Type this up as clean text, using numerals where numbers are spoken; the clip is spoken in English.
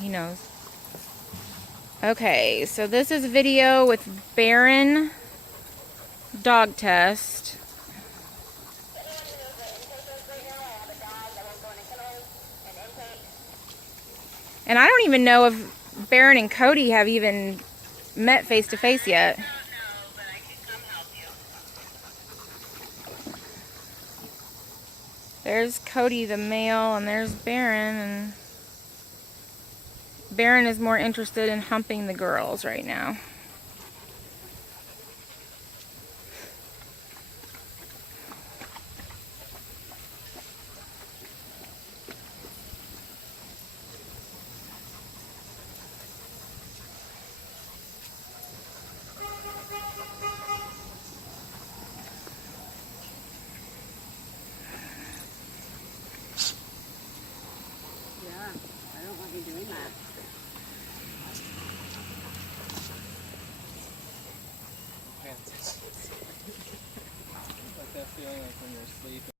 He knows. Okay, so this is video with Baron dog test. And I don't even know if Baron and Cody have even met face to face yet. There's Cody the male, and there's Baron, and Baron is more interested in humping the girls right now. I don't want you doing that. Like that feeling like when you're asleep.